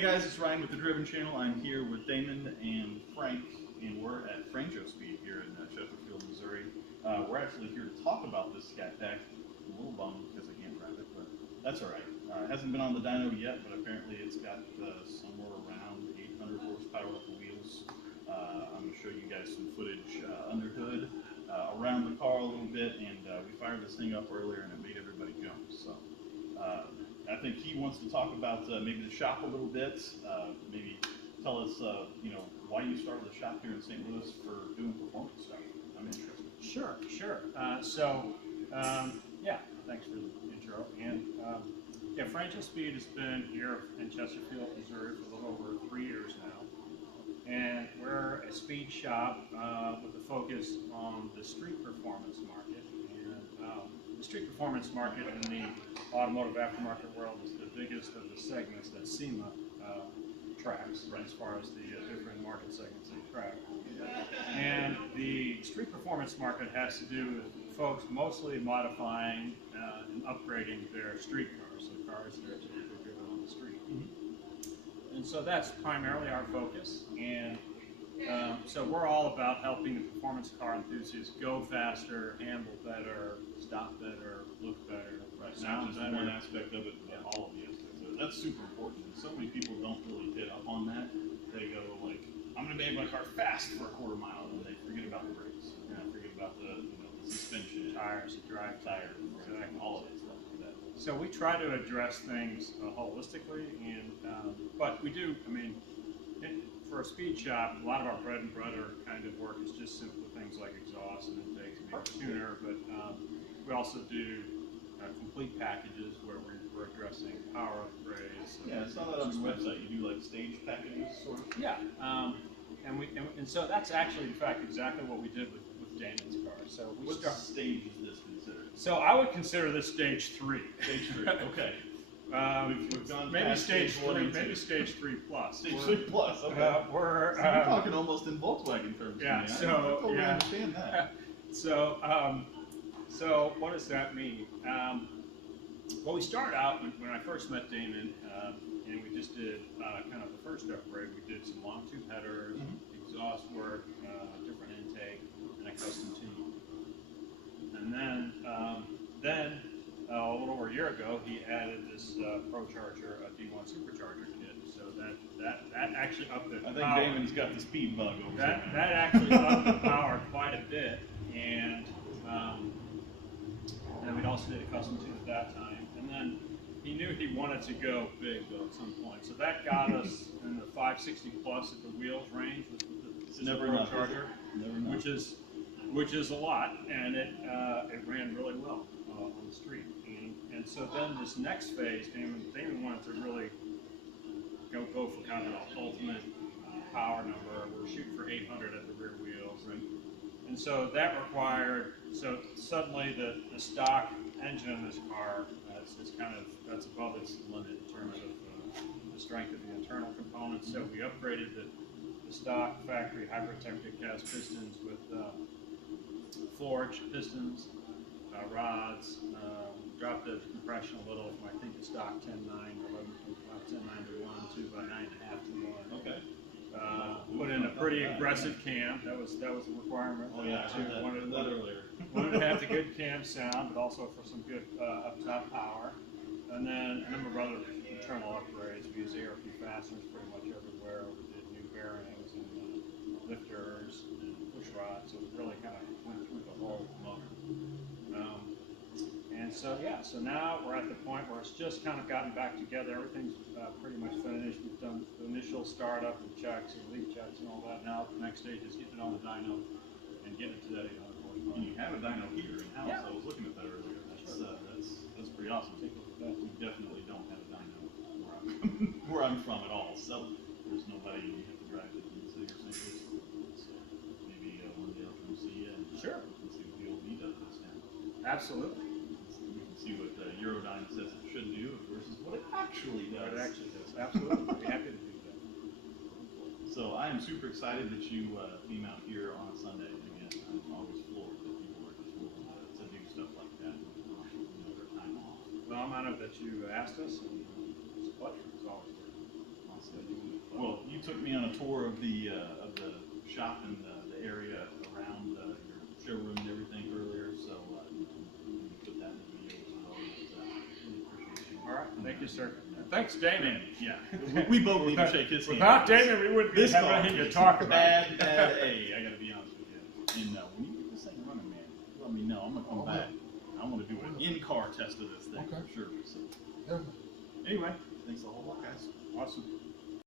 Hey guys, it's Ryan with the Driven Channel. I'm here with Damon and Frank, and we're at Franjo Speed here in Chesterfield, Missouri. We're actually here to talk about this Scat Pack. I'm a little bummed because I can't drive it, but that's alright. It hasn't been on the dyno yet, but apparently it's got somewhere around 800 horsepower with the wheels. I'm going to show you guys some footage under hood, around the car a little bit, and we fired this thing up earlier and it made everybody jump. So I think he wants to talk about maybe the shop a little bit, maybe tell us, why you started the shop here in St. Louis for doing performance stuff. I'm interested. Sure. Yeah, thanks for the intro. And yeah, Franjo Speed has been here in Chesterfield, Missouri for a little over 3 years now. And we're a speed shop with a focus on the street performance market. And the street performance market in the automotive aftermarket world is the biggest of the segments that SEMA tracks, right, as far as the different market segments they track. And the street performance market has to do with folks mostly modifying and upgrading their street cars, so cars that are typically driven on the street. Mm-hmm. And so that's primarily our focus. And so we're all about helping the performance car enthusiasts go faster, handle better, stop better, look better. Right, not just one aspect of it, but all of the aspects of it. That's super important. So many people don't really hit up on that. They go like, I'm going to make my car fast for a quarter mile, and they forget about the brakes. They forget about the suspension, tires, the drive tires, exactly, all of that stuff like that. So we try to address things holistically, and but we do. I mean, for a speed shop, a lot of our bread and butter kind of work is just simple things like exhaust and intakes and maybe tuner, but we also do complete packages where we're addressing power upgrades. Yeah, I saw that on your website. You do like stage packages, sort of. Yeah, and so that's actually, in fact, exactly what we did with Damon's car. So what stage is this considered? So I would consider this stage 3. Stage 3. Okay. We've gone maybe stage 3, maybe stage 3 plus. Stage 3 plus. Okay. We're talking almost in Volkswagen terms. Yeah. I totally understand that. So what does that mean? Well, we started out when I first met Damon, and we just did kind of the first upgrade. We did some long tube headers, exhaust work, different intake, and a custom tune. And then a little over a year ago, he added this ProCharger D1 supercharger kit. So that actually upped the power. I think Damon's got the speed bug over there. That actually upped the power quite a bit, and we'd also did a custom tune at that time. And then he knew he wanted to go big though at some point, so that got us in the 560 plus at the wheels range with the ProCharger, which is a lot, and it ran really well on the street. And so then this next phase, Damon wanted to really go for kind of an ultimate power number. We're shooting for 800 at the rear wheels, right? And so that required, suddenly the stock engine in this car that's above its limit in terms of the strength of the internal components. So we upgraded the stock factory hypertectic cast pistons with forged pistons, rods, dropped the compression a little from I think the stock 10.9 or 10.9 to 1 to about 9.5 to 1. Okay. Put in a pretty aggressive cam. That was a requirement. Oh yeah, I wanted that earlier. Wanted to have the good cam sound, but also for some good up-top power. And then a number of other internal upgrades. We use ARP fasteners pretty much everywhere. We did new bearings and lifters and push rods. So we really kind of went through the whole motor. And so now we're at the point where it's just kind of gotten back together. Everything's pretty much finished. We've done the initial startup and checks and leak checks and all that. Now the next stage is getting it on the dyno and getting it to that 845. And you have a dyno here in house. Yeah. I was looking at that earlier. That's pretty awesome. Take a look at that. We definitely don't have a dyno where I'm from at all. So there's nobody you have to drive to the city or St. Louis. So maybe one day I'll come see you and sure. We can see what the old V does this now. Absolutely. See what Eurodyne says it should do versus what it actually does. What it actually does. Absolutely. We'd be happy to do that. So I am super excited that you came out here on a Sunday. Again, I'm always floored that people are just willing to do stuff like that with their time off. Well, I'm honored that you asked us, and it's a pleasure. It's always good. Awesome. Well, you took me on a tour of the shop and the area around your showroom and everything earlier, so we put that in the video as well. But, really appreciate you. All right, thank you, sir. Thanks, Damon. Yeah, we both need to shake his hand. Without Damon, we wouldn't This have car anything to is talk about. bad A. I gotta be honest with you. And when you get this thing running, man, let me know. I'm gonna come back. I want to do an in-car test of this thing for sure. So, Yeah. anyway, thanks a whole lot, guys. Awesome.